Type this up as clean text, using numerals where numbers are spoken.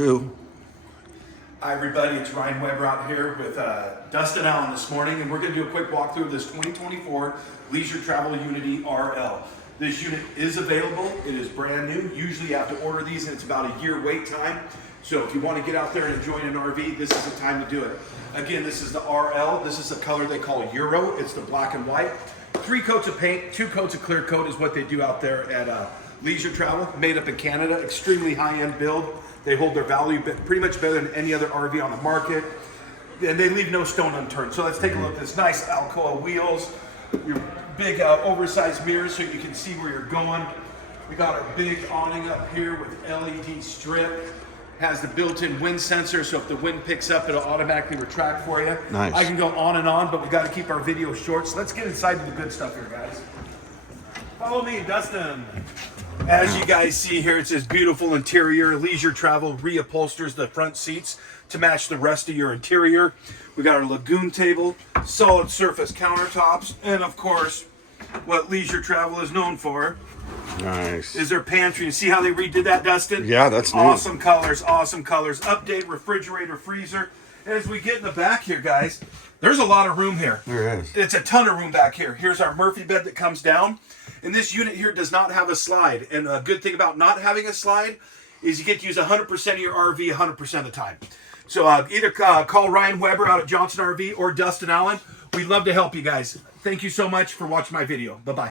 Hi everybody, it's Ryan Weber out here with Dustin Allen this morning, and we're going to do a quick walkthrough of this 2024 Leisure Travel Unity RL. This unit is available, it is brand new. Usually you have to order these and it's about a year wait time. So if you want to get out there and enjoy an RV, this is the time to do it. Again, this is the RL, this is the color they call Euro, it's the black and white. 3 coats of paint, 2 coats of clear coat is what they do out there at Leisure Travel, made up in Canada, extremely high-end build. They hold their value pretty much better than any other RV on the market. And they leave no stone unturned. So let's take a look at this nice Alcoa wheels, your big oversized mirrors so you can see where you're going. We got our big awning up here with LED strip. Has the built-in wind sensor, so if the wind picks up, it'll automatically retract for you. Nice. I can go on and on, but we got to keep our video short. So let's get inside to the good stuff here, guys. Follow me, Dustin. As you guys see here, it's this beautiful interior. Leisure Travel reupholsters the front seats to match the rest of your interior. We got our lagoon table, solid surface countertops, and of course, what Leisure Travel is known for. Nice. Is their pantry. You see how they redid that, Dustin? Yeah, that's neat. Awesome colors, awesome colors. Update refrigerator, freezer. As we get in the back here, guys, there's a lot of room here. There is. It's a ton of room back here. Here's our Murphy bed that comes down. And this unit here does not have a slide. And a good thing about not having a slide is you get to use 100% of your RV 100% of the time. So either call Ryan Weber out at Johnson RV or Dustin Allen. We'd love to help you guys. Thank you so much for watching my video. Bye-bye.